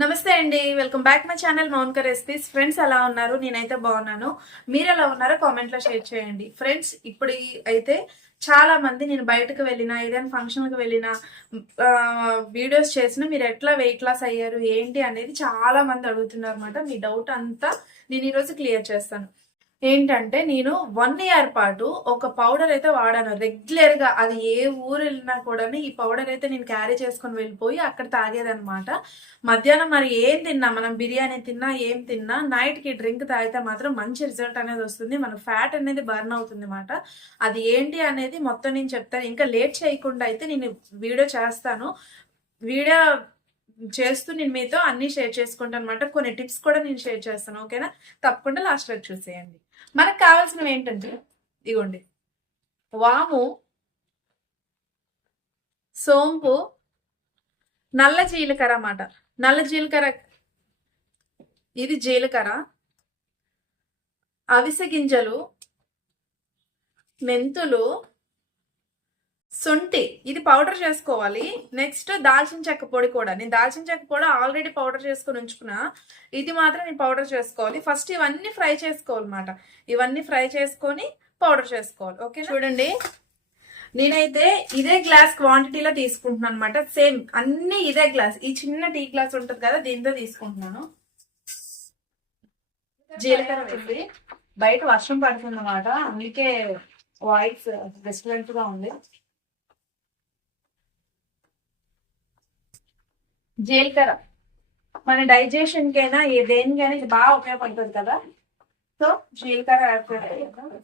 నమస్తే అండి, welcome back my channel Mounika recipes. Friends ఎలా ఉన్నారు? నేనైతే బాగున్నాను. మీరు ఎలా ఉన్నారో కామెంట్ లో షేర్ చేయండి. ఫ్రెండ్స్, ఇప్పుడు అయితే చాలా మంది నేను బయటకు వెళ్ళినా ఏదైనా ఫంక్షన్ కి వెళ్ళినా వీడియోస్ చేసిన మీరు ఎట్లా వెయిట్ లాస్ అయ్యారు ఏంటి అనేది చాలా మంది అడుగుతున్నారు అనమాట. మీ డౌట్ అంతా నేను ఈరోజు క్లియర్ చేస్తాను. ఏంటంటే, నేను 1 year పాటు ఒక పౌడర్ అయితే వాడాను రెగ్యులర్ గా. అది ఏ ఊరు వెళ్ళినా కూడా ఈ పౌడర్ అయితే నేను క్యారీ చేసుకొని వెళ్ళిపోయి అక్కడ తాగేదనమాట. మధ్యాహ్నం మరి ఏం తిన్నా, మనం బిర్యానీ తిన్నా ఏం తిన్నా, నైట్ కి డ్రింక్ తాగితే మాత్రం మంచి రిజల్ట్ అనేది వస్తుంది. మన ఫ్యాట్ అనేది బర్న్ అవుతుంది అనమాట. అది ఏంటి అనేది మొత్తం నేను చెప్తాను. ఇంకా లేట్ చేయకుండా అయితే నేను వీడియో చేస్తాను. వీడియో చేస్తూ నేను మీతో అన్ని షేర్ చేసుకుంటాను అనమాట. కొన్ని టిప్స్ కూడా నేను షేర్ చేస్తాను. ఓకేనా? తప్పకుండా లాస్ట్ వరకు చూసేయండి. మనకు కావాల్సినవి ఏంటంటే ఇగోండి, వాము, సోంపు, నల్ల జీలకర్ర అన్నమాట. నల్ల జీలకర్ర, ఇది జీలకర్ర, అవిసె గింజలు, మెంతులు, శొంఠి, ఇది పౌడర్ చేసుకోవాలి. నెక్స్ట్ దాల్చిన చెక్క పొడి కూడా. నేను దాల్చిన చెక్క పొడి ఆల్రెడీ పౌడర్ చేసుకుని ఉంచుకున్నా. ఇది మాత్రం నేను పౌడర్ చేసుకోవాలి. ఫస్ట్ ఇవన్నీ ఫ్రై చేసుకోవాలన్నమాట. ఇవన్నీ ఫ్రై చేసుకొని పౌడర్ చేసుకోవాలి. ఓకే, చూడండి, నేనైతే ఇదే గ్లాస్ క్వాంటిటీలో తీసుకుంటున్నాను అనమాట. సేమ్ అన్ని ఇదే గ్లాస్, ఈ చిన్న టీ గ్లాస్ ఉంటుంది కదా, దీంతో తీసుకుంటున్నాను. జీలకర్ర వేసి, బయట వర్షం పడుతుంది అన్నమాట, అందుకే వాయిస్ డిస్టర్బెన్స్ గా ఉంది. జీలకర్ర మన డైజెషన్ కైనా ఏ దేనికైనా ఇది బాగా ఉపయోగపడుతుంది కదా. సో జీలకర్ర యాడ్ చేయాలి.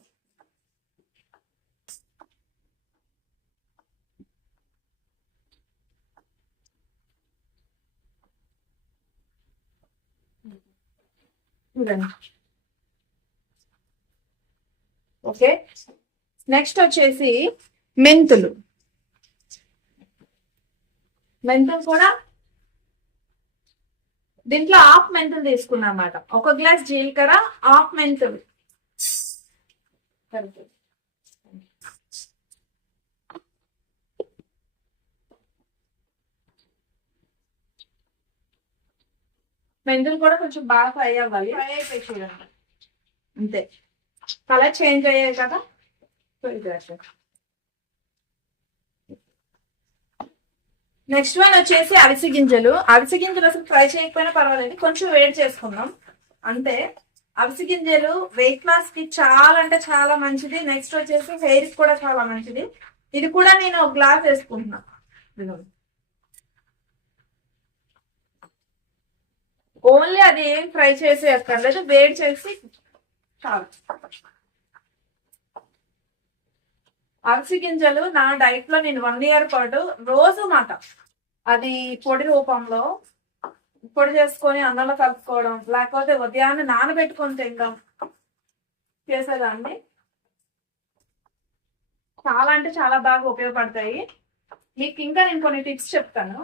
చూడండి. ఓకే, నెక్స్ట్ వచ్చేసి మెంతులు. మెంతులు కూడా దీంట్లో హాఫ్ మెంతులు తీసుకున్నా అన్నమాట. ఒక గ్లాస్ జీలకర్ర, హాఫ్ మెంతులు. మెంతులు కూడా కొంచెం బాగా ఫ్రై అవ్వాలి. ఫ్రై అయిపోయి చూడండి, అంతే. కలర్ చేంజ్ అయ్యాయి కదా. నెక్స్ట్ వన్ వచ్చేసి అవిసె గింజలు. అవిసె గింజలు అసలు ఫ్రై చేయకపోయినా పర్వాలేదు, కొంచెం వేడి చేసుకుందాం అంతే. అవిసె గింజలు వెయిట్ లాస్ కి చాలా అంటే చాలా మంచిది. నెక్స్ట్ వచ్చేసి హెయిర్ కూడా చాలా మంచిది. ఇది కూడా నేను ఒక గ్లాస్ వేసుకుంటున్నా. ఓన్లీ అది ఏం ఫ్రై చేసి అక్కర్లేదు, వేడి చేసి చాలు. అవిసె గింజలు నా డైట్ లో నేను 1 year పాటు రోజు మాట అది పొడి రూపంలో పొడి చేసుకొని అన్నంలో కలుపుకోవడం, లేకపోతే ఉదయాన్నే నానబెట్టుకొని తినడం చేసేదాన్ని. చాలా అంటే చాలా బాగా ఉపయోగపడతాయి. మీకు ఇంకా నేను కొన్ని టిప్స్ చెప్తాను.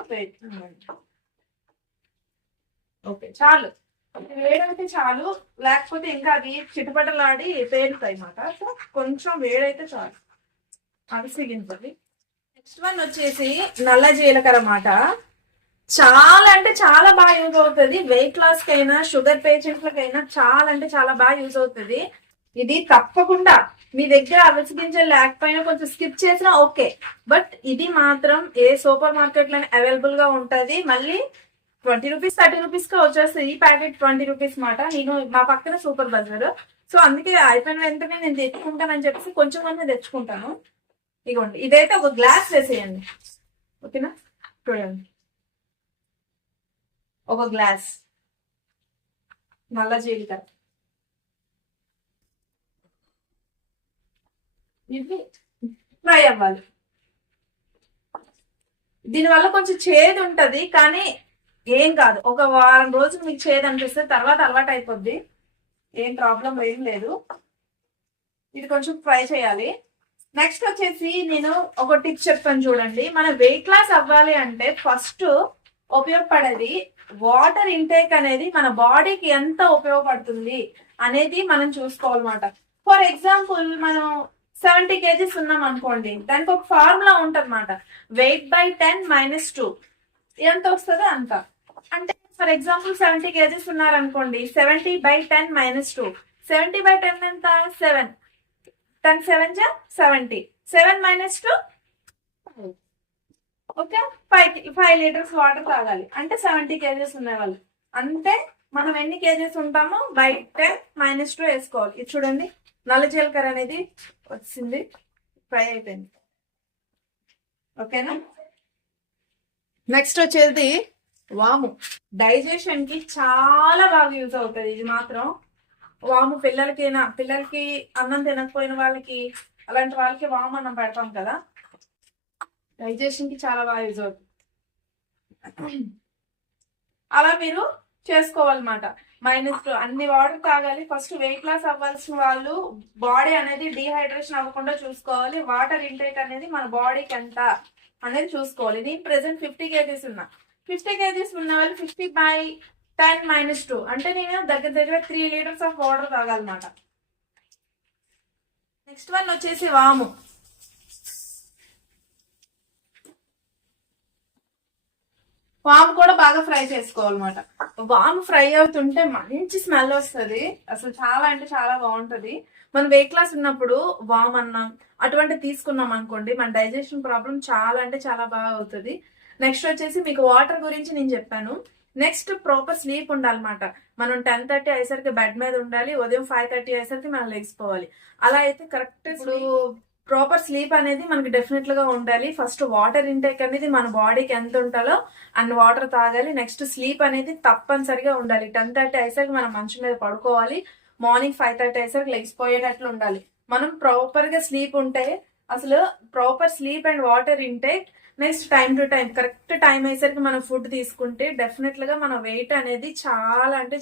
ఓకే, చాలు, వేడైతే చాలు, లేకపోతే ఇంకా అది చిటపటలాడి పేరుతాయి అన్నమాట. సో కొంచెం వేడైతే చాలు. అవిసె గింజలు. నెక్స్ట్ వన్ వచ్చేసి నల్ల జీలకర్ర అన్నమాట. చాలా అంటే చాలా బాగా యూజ్ అవుతుంది. వెయిట్ లాస్ కైనా, షుగర్ పేషెంట్లకైనా చాలా అంటే చాలా బాగా యూజ్ అవుతుంది. ఇది తప్పకుండా మీ దగ్గర అవిసె గింజలు లేకపోయినా కొంచెం స్కిప్ చేసినా ఓకే, బట్ ఇది మాత్రం ఏ సూపర్ మార్కెట్ లోనే అవైలబుల్ గా ఉంటది. మళ్ళీ 20 రూపీస్ 30 రూపీస్ కి వచ్చేస్తుంది. ఈ ప్యాకెట్ 20 రూపీస్ మాట. నేను మా పక్కన సూపర్ బజార్, సో అందుకే అయిపోయిన వెంటనే నేను తెచ్చుకుంటానని చెప్పేసి కొంచెం మంది తెచ్చుకుంటాను. ఇగోండి, ఇదైతే ఒక గ్లాస్ వేసేయండి. ఓకేనా? చూడండి, ఒక గ్లాస్ నల్ల జీలకర్ర. ఇది ఫ్రై అవ్వాలి. దీనివల్ల కొంచెం చేదు ఉంటది, కానీ ఏం కాదు. ఒక వారం రోజులు మీకు చేదు అనిపిస్తే తర్వాత అలవాటు అయిపోద్ది. ఏం ప్రాబ్లం ఏం లేదు. ఇది కొంచెం ఫ్రై చేయాలి. నెక్స్ట్ వచ్చేసి నేను ఒక టిప్ చెప్తాను చూడండి. మన వెయిట్ లాస్ అవ్వాలి అంటే ఫస్ట్ ఉపయోగపడేది వాటర్ ఇంటేక్ అనేది మన బాడీకి ఎంత ఉపయోగపడుతుంది అనేది మనం చూసుకోవాలన్నమాట. ఫర్ ఎగ్జాంపుల్, మనం 70 kgs ఉన్నాం అనుకోండి, దానికి ఒక ఫార్ములా ఉంటన్నమాట. weight by 10 - 2 ఎంత వస్తుందో అంత. అంటే ఫర్ ఎగ్జాంపుల్ 70 kgs ఉన్నారనుకోండి, 70/10 - 2. 70/10 ఎంత? 7. 10 7 70. 7 - 2 ఓకే. 5 లీటర్స్ వాటర్ తాగాలి అంటే 70 kgs ఉండేవాళ్ళు. అంటే మనం ఎన్ని కేజెస్ ఉంటామో /10 - 2 వేసుకోవాలి. ఇది చూడండి, నల్ల జీలకర్ర అనేది వచ్చింది, ఫ్రై అయిపోయింది. ఓకేనా. నెక్స్ట్ వచ్చేది వాము. డైజెషన్ కి చాలా బాగా యూజ్ అవుతుంది ఇది మాత్రం. వాము పిల్లలకి అన్నం తినకపోయిన వాళ్ళకి, అలాంటి వాళ్ళకి వాము అన్నం పెడతాం కదా, డైజెషన్ కి చాలా బాగా యూజ్ అవుతుంది. అలా మీరు చేసుకోవాలన్నమాట. -2 అన్ని వాటర్ తాగాలి. ఫస్ట్ వెయిట్ లాస్ అవ్వాల్సిన వాళ్ళు బాడీ అనేది డీహైడ్రేషన్ అవ్వకుండా చూసుకోవాలి. వాటర్ ఇంటేక్ అనేది మన బాడీకి ఎంత అనేది చూసుకోవాలి. నేను ప్రెసెంట్ 50 kgs ఉన్నా. 50 kgs ఉన్న వాళ్ళు 50/10 - 2 అంటే నేను దగ్గర 3 లీటర్స్ ఆఫ్ వాటర్ తాగాలన్నమాట. నెక్స్ట్ వన్ వచ్చేసి వాము. వాము కూడా బాగా ఫ్రై చేసుకోవాలన్నమాట. వాము ఫ్రై అవుతుంటే మంచి స్మెల్ వస్తుంది, అసలు చాలా అంటే చాలా బాగుంటది. మన వెయిట్ లాస్ ఉన్నప్పుడు వామ్ అన్నం అటువంటి తీసుకున్నాం అనుకోండి, మన డైజెషన్ ప్రాబ్లం చాలా అంటే చాలా బాగా అవుతుంది. నెక్స్ట్ వచ్చేసి మీకు వాటర్ గురించి నేను చెప్పాను. నెక్స్ట్ ప్రాపర్ స్లీప్ ఉండాలన్నమాట. మనం 10:30 అయ్యేసరికి బెడ్ మీద ఉండాలి, ఉదయం 5:30 అయ్యేసరికి మనం లెగిసిపోవాలి. అలా అయితే కరెక్ట్. ఇప్పుడు ప్రాపర్ స్లీప్ అనేది మనకి డెఫినెట్ గా ఉండాలి. ఫస్ట్ వాటర్ ఇంటేక్ అనేది మన బాడీకి ఎంత ఉండాలో అన్ని వాటర్ తాగాలి. నెక్స్ట్ స్లీప్ అనేది తప్పనిసరిగా ఉండాలి. 10:30 అయ్యేసరికి మనం మంచం మీద పడుకోవాలి. మార్నింగ్ 5:30 అయ్యేసరికి లెగిసిపోయేటట్లు ఉండాలి. మనం ప్రాపర్ గా స్లీప్ ఉంటే, అసలు proper sleep and water intake, next time to time correct time అయ్యేసరికి మనం ఫుడ్ తీసుకుంటే డెఫినెట్ గా మన వెయిట్ అనేది చాలా అంటే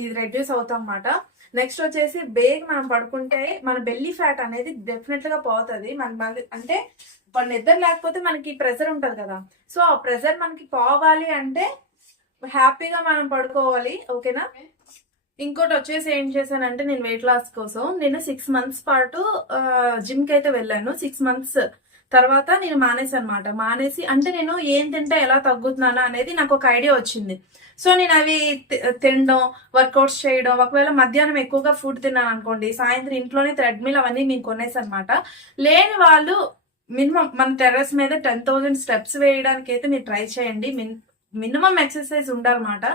ఇది రెడ్యూస్ అవుతాం అన్నమాట. నెక్స్ట్ వచ్చేసి మనం పడుకుంటే మన బెల్లీ ఫ్యాట్ అనేది డెఫినెట్ గా పోతుంది. అంటే నిద్ర లేకపోతే మనకి ప్రెషర్ ఉంటది కదా, సో ఆ ప్రెషర్ మనకి పోవాలి అంటే హ్యాపీగా మనం పడుకోవాలి. ఓకేనా. ఇంకోటి వచ్చేసి ఏం చేశానంటే, నేను వెయిట్ లాస్ కోసం నేను 6 months పాటు జిమ్ కి అయితే వెళ్ళాను. 6 months తర్వాత నేను మానేసి అంటే నేను ఏం తింటే ఎలా తగ్గుతున్నాను అనేది నాకు ఒక ఐడియా వచ్చింది. సో నేను అవి తినడం, వర్కౌట్స్ చేయడం. ఒకవేళ మధ్యాహ్నం ఎక్కువగా ఫుడ్ తిన్నాను అనుకోండి, సాయంత్రం ఇంట్లోనే థ్రెడ్మిల్ అవన్నీ మేము కొనేసి అనమాట. లేని వాళ్ళు మినిమం మన టెర్రస్ మీద 10,000 steps వేయడానికి అయితే మీరు ట్రై చేయండి. మినిమం ఎక్సర్సైజ్ ఉండాలన్నమాట.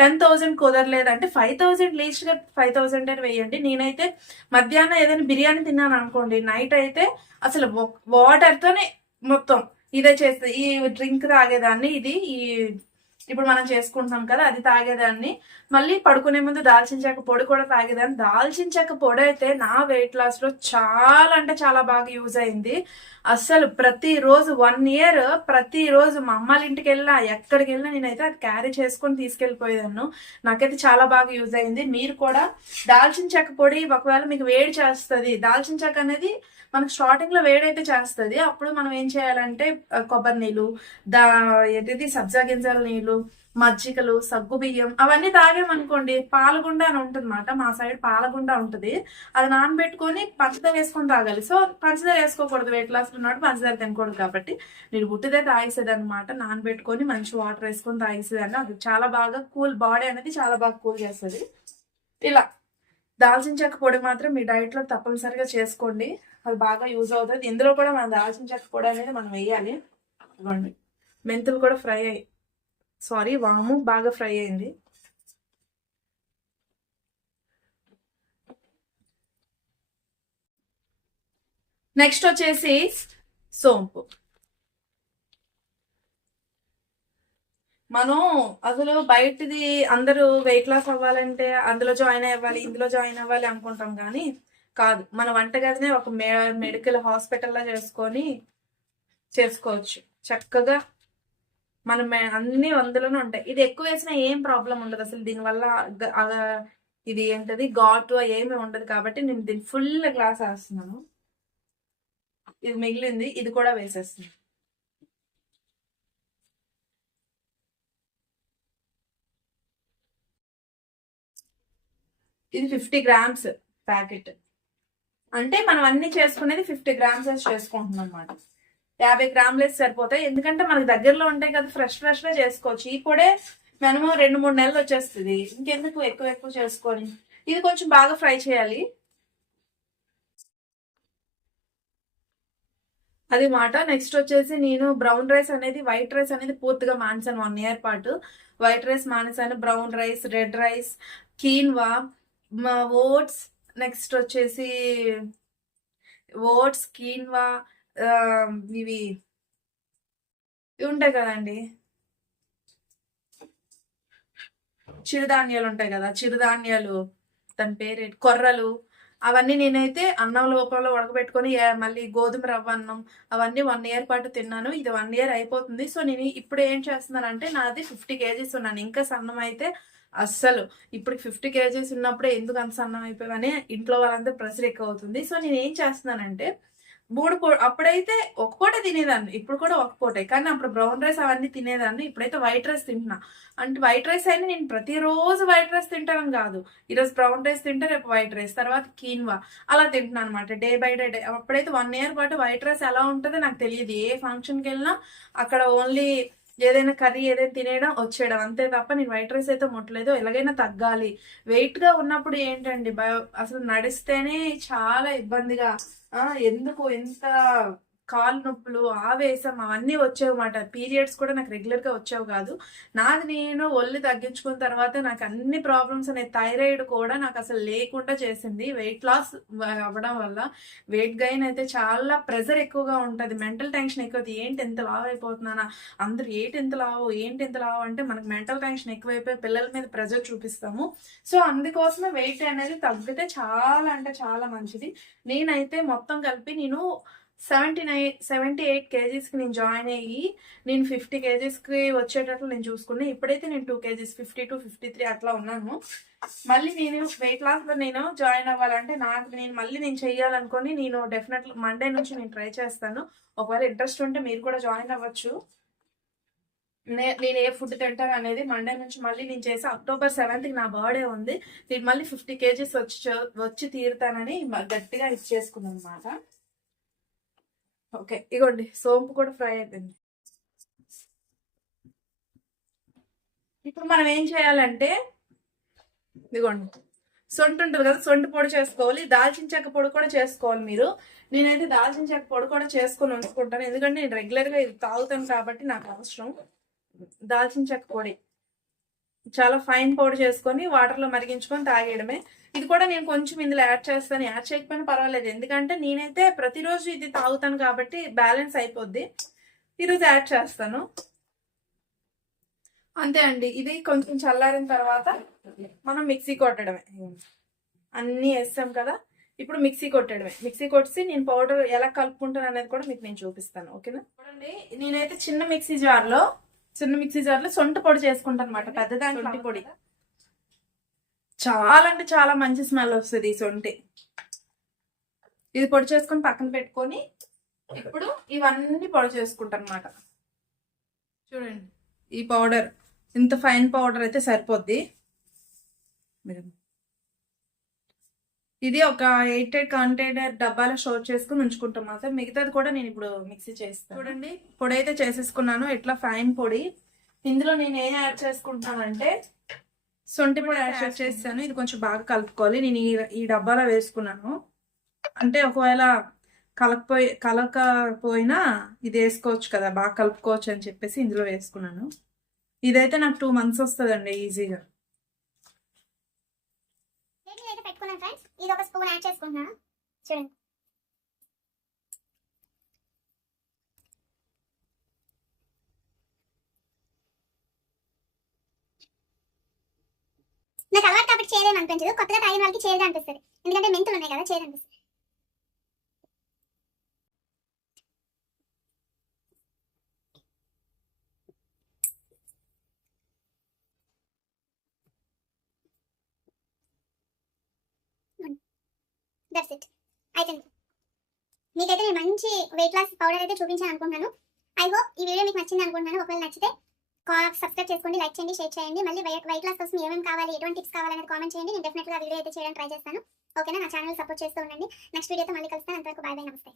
10,000 కుదరలేదంటే 5,000 లీస్ట్ గా 5,000 అని వేయండి. నేనైతే మధ్యాహ్నం ఏదైనా బిర్యానీ తిన్నాను అనుకోండి, నైట్ అయితే అసలు వాటర్ తోనే మొత్తం ఇదే చేస్తే, ఈ డ్రింక్ తాగేదాన్ని, ఇప్పుడు మనం చేసుకుంటున్నాం కదా అది తాగేదాన్ని. మళ్ళీ పడుకునే ముందు దాల్చిన చెక్క పొడి కూడా తాగేదాన్ని. దాల్చిన చెక్క పొడి అయితే నా వెయిట్ లాస్ లో చాలా అంటే చాలా బాగా యూజ్ అయింది. అస్సలు ప్రతిరోజు 1 year ప్రతిరోజు మా అమ్మాళ్ళ ఇంటికి వెళ్ళినా ఎక్కడికి వెళ్ళినా నేనైతే అది క్యారీ చేసుకొని తీసుకెళ్ళిపోయేదాన్ని. నాకైతే చాలా బాగా యూజ్ అయింది. మీరు కూడా దాల్చిన చెక్క పొడి, ఒకవేళ మీకు వేడి చేస్తుంది, దాల్చిన చెక్క అనేది మనకు స్టార్టింగ్ లో వేడైతే చేస్తుంది. అప్పుడు మనం ఏం చేయాలంటే కొబ్బరి నీళ్ళు, సబ్జా గింజల నీళ్ళు, మజ్జిగలు, సగ్గు బియ్యం అవన్నీ తాగామనుకోండి, పాలగుండ అని ఉంటుంది అన్నమాట. మా సైడ్ పాలగుండ ఉంటుంది. అది నానబెట్టుకొని పంచదార వేసుకొని తాగాలి. సో పంచదార వేసుకోకూడదు, వెయిట్ లాస్ ఉన్నట్టు పంచదార తినకూడదు. కాబట్టి నేను గుట్టిదే తాగేసేది అనమాట. నానబెట్టుకొని మంచి వాటర్ వేసుకొని తాగేసేదాన్ని. అది చాలా బాగా బాడీ అనేది చాలా బాగా కూల్ చేస్తుంది. ఇలా దాల్చిన చెక్క పొడి మాత్రం మీ డైట్ లో తప్పనిసరిగా చేసుకోండి, అది బాగా యూజ్ అవుతుంది. ఇందులో కూడా మన దాల్చిన చెక్క పొడి అనేది మనం వేయాలి. మెంతులు కూడా వాము బాగా ఫ్రై అయింది. నెక్స్ట్ వచ్చేసి సోంపు. మనం అసలు బయటది అందరూ వెయిట్ లాస్ అవ్వాలంటే అందులో జాయిన్ అవ్వాలి, ఇందులో జాయిన్ అవ్వాలి అనుకుంటాం, కానీ కాదు. మన వంటగదినే ఒక మెడికల్ హాస్పిటల్లా చేసుకోవచ్చు చక్కగా. మనం అన్ని అందులోనే ఉంటాయి. ఇది ఎక్కువ వేసినా ఏం ప్రాబ్లం ఉండదు అసలు. దీనివల్ల ఇది ఏంటది ఘాటు ఏమి ఉండదు. కాబట్టి నేను దీన్ని ఫుల్ గ్లాస్ వేస్తున్నాను. ఇది మిగిలింది, ఇది కూడా వేసేస్తున్నాను. ఇది 50 grams ప్యాకెట్. అంటే మనం అన్ని చేసుకునేది 50 grams చేసుకుంటున్నాం అన్నమాట. 50 grams సరిపోతాయి. ఎందుకంటే మనకి దగ్గరలో ఉంటాయి కదా, ఫ్రెష్ గా చేసుకోవచ్చు. ఈ పొడే మినిమం 2-3 నెలలు వచ్చేస్తుంది. ఇంకెందుకు ఎక్కువ ఎక్కువ చేసుకొని. ఇది కొంచెం బాగా ఫ్రై చేయాలి. అది మాట. నెక్స్ట్ వచ్చేసి నేను బ్రౌన్ రైస్ అనేది, వైట్ రైస్ అనేది పూర్తిగా మానేశాను 1 ఇయర్ పాటు. వైట్ రైస్ మానేశాను. Brown rice, red rice, quinoa, oats, next వచ్చేసి ఓట్స్, కీన్వా, ఇవి ఉంటాయి కదండి, చిరుధాన్యాలు ఉంటాయి కదా, చిరుధాన్యాలు, దాని పేరు కొర్రలు, అవన్నీ నేనైతే అన్నం లోపల ఉడకబెట్టుకొని మళ్ళీ గోధుమ రవ్వ అన్నం అవన్నీ 1 ఇయర్ పాటు తిన్నాను. ఇది 1 ఇయర్ అయిపోతుంది. సో నేను ఇప్పుడు ఏం చేస్తున్నానంటే, నాది 50 కేజీస్ ఉన్నాను. ఇంకా సన్నం అయితే అస్సలు. ఇప్పుడు 50 కేజీస్ ఉన్నప్పుడే ఎందుకు అంత సన్నం అయిపోయావని ఇంట్లో వాళ్ళంతా ప్రెషర్ ఎక్కువ అవుతుంది. సో నేను ఏం చేస్తున్నానంటే, అప్పుడైతే ఒక పూట తినేదాన్ని, ఇప్పుడు కూడా ఒక పూటే. కానీ అప్పుడు బ్రౌన్ రైస్ అవన్నీ తినేదాన్ని. ఇప్పుడైతే వైట్ రైస్ తింటున్నా. అంటే వైట్ రైస్ అయినా నేను ప్రతిరోజు వైట్ రైస్ తింటానని కాదు. ఈరోజు బ్రౌన్ రైస్ తింటే రేపు వైట్ రైస్, తర్వాత కీన్వా, అలా తింటున్నాను అనమాట. Day by day. అప్పుడైతే 1 ఇయర్ పాటు వైట్ రైస్ ఎలా ఉంటుందో నాకు తెలియదు. ఏ ఫంక్షన్కి వెళ్ళినా అక్కడ ఓన్లీ ఏదైనా కర్రీ ఏదైనా తినేయడం వచ్చేయడం అంతే తప్ప నేను వైట్ రైస్ అయితే ముట్టలేదు. ఎలాగైనా తగ్గాలి. వెయిట్ గా ఉన్నప్పుడు ఏంటండి, అసలు నడిస్తేనే చాలా ఇబ్బందిగా, ఎందుకు ఎంత కాలు నొప్పులు, ఆవేశం అవన్నీ వచ్చేవన్నమాట. పీరియడ్స్ కూడా నాకు రెగ్యులర్ గా వచ్చేవి కాదు. నాది నేను ఒళ్ళు తగ్గించుకున్న తర్వాత నాకు అన్ని ప్రాబ్లమ్స్ అనే థైరాయిడ్ కూడా నాకు అసలు లేకుండా చేసింది. వెయిట్ లాస్ అవ్వడం వల్ల. వెయిట్ గెయిన్ అయితే చాలా ప్రెజర్ ఎక్కువగా ఉంటుంది, మెంటల్ టెన్షన్ ఎక్కువ. ఏంటి ఎంత లావు అయిపోతున్నానా, అందరు ఏంటి ఎంత లావు అంటే మనకు మెంటల్ టెన్షన్ ఎక్కువైపోయి పిల్లల మీద ప్రెజర్ చూపిస్తాము. సో అందుకోసమే వెయిట్ అనేది తగ్గితే చాలా అంటే చాలా మంచిది. నేనైతే మొత్తం కలిపి నేను 78 కేజీస్కి నేను జాయిన్ అయ్యి నేను 50 కేజీస్కి వచ్చేటట్లు నేను చూసుకున్నాను. ఇప్పుడైతే నేను 2 కేజీస్ 52, 53 అట్లా ఉన్నాను. మళ్ళీ నేను వెయిట్ లాస్లో నేను జాయిన్ అవ్వాలంటే నేను చెయ్యాలనుకొని నేను డెఫినెట్లీ మండే నుంచి నేను ట్రై చేస్తాను. ఒకవేళ ఇంట్రెస్ట్ ఉంటే మీరు కూడా జాయిన్ అవ్వచ్చు. నేను ఏ ఫుడ్ తింటాను అనేది మండే నుంచి మళ్ళీ నేను చేసి October 7th నా బర్త్డే ఉంది. నేను మళ్ళీ 50 కేజీస్ వచ్చి తీరుతానని గట్టిగా ఇచ్చేసుకున్నాను అనమాట. ఓకే, ఇగోండి సోంపు కూడా ఫ్రై అయిపోయింది. ఇప్పుడు మనం ఏం చేయాలంటే, ఇదిగోండి సొంటి ఉంటుంది కదా, సొంటి పొడి చేసుకోవాలి. దాల్చిన చెక్క పొడి కూడా చేసుకోవాలి మీరు. నేనైతే దాల్చిన చెక్క పొడి కూడా చేసుకొని ఉంచుకుంటాను, ఎందుకంటే నేను రెగ్యులర్గా ఇది తాగుతాను కాబట్టి నాకు అవసరం. దాల్చిన చెక్క పొడి చాలా ఫైన్ పౌడర్ చేసుకొని వాటర్లో మరిగించుకొని తాగేయడమే. ఇది కూడా నేను కొంచెం ఇందులో యాడ్ చేస్తాను. యాడ్ చేయకపోయినా పర్వాలేదు, ఎందుకంటే నేనైతే ప్రతిరోజు ఇది తాగుతాను కాబట్టి బ్యాలెన్స్ అయిపోద్ది. ఈరోజు యాడ్ చేస్తాను అంతే అండి. ఇది కొంచెం చల్లారిన తర్వాత మనం మిక్సీ కొట్టడమే. అన్నీ వేస్తాం కదా, ఇప్పుడు మిక్సీ కొట్టడమే. మిక్సీ కొట్టి నేను పౌడర్ ఎలా కలుపుకుంటాను అనేది కూడా మీకు నేను చూపిస్తాను. ఓకేనా? చూడండి, నేనైతే చిన్న మిక్సీ జార్లో సొంటి పొడి చేసుకుంటాను అనమాట. పెద్దదాని సొంటి పొడి చాలా అంటే చాలా మంచి స్మెల్ వస్తుంది ఈ సొంటి. ఇది పొడి చేసుకొని పక్కన పెట్టుకొని ఇప్పుడు ఇవన్నీ పొడి చేసుకుంటాను అనమాట. చూడండి, ఈ పౌడర్ ఇంత ఫైన్ పౌడర్ అయితే సరిపోద్ది. ఇది ఒక 8 కంటైనర్ డబ్బాలో స్టోర్ చేసుకుని ఉంచుకుంటాం మాత్రం. మిగతాది కూడా నేను ఇప్పుడు మిక్సీ చేస్తాను. చూడండి, పొడి అయితే చేసేసుకున్నాను, ఇట్లా ఫైన్ పొడి. ఇందులో నేను ఏం యాడ్ చేసుకుంటానంటే సొంటి పొడి యాడ్ చేస్తాను. ఇది కొంచెం బాగా కలుపుకోవాలి. నేను ఈ డబ్బాలో వేసుకున్నాను. అంటే ఒకవేళ కలకపోయినా ఇది వేసుకోవచ్చు కదా, బాగా కలుపుకోవచ్చు అని చెప్పేసి ఇందులో వేసుకున్నాను. ఇదైతే నాకు 2 months వస్తుందండి ఈజీగా. పెట్టుకున్నాను ఫ్రెండ్స్, ఇది ఒక స్పూన్ యాడ్ చేసుకుంటున్నాను. చూడండి, నాకు అలవాటు కాబట్టి చేదేం అనిపించదు, కొత్తగా తాగిన వాళ్ళకి చేదుగా అనిపిస్తుంది, ఎందుకంటే మెంతులు ఉన్నాయి కదా, చేదు అనిపిస్తుంది. దట్స్ ఇట్, అయిపోయింది. మీకైతే నేను మంచి వెయిట్ లాస్ పౌడర్ అయితే చూపించాను అనుకుంటున్నాను. ఐ హోప్ ఈ వీడియో మీకు నచ్చింది అనుకుంటున్నాను. ఒకవేళ నచ్చితే సబ్స్క్రైబ్ చేసుకోండి, లైక్ చేయండి, షేర్ చేయండి. మళ్ళీ వెయిట్ లాస్ కోసం ఏమేమి కావాలి, ఎటువంటి టిప్స్ కావాలనేది కామెంట్ చేయండి. నేను డెఫినెట్గా వీడియో అయితే చేయడానికి ట్రై చేస్తాను. ఓకేనా? నా ఛానల్ సపోర్ట్ చేస్తూ ఉండండి. నెక్స్ట్ వీడియోతో మళ్ళీ కలుస్తాను. అంతవరకు బాయ్ బాయ్, నమస్తే.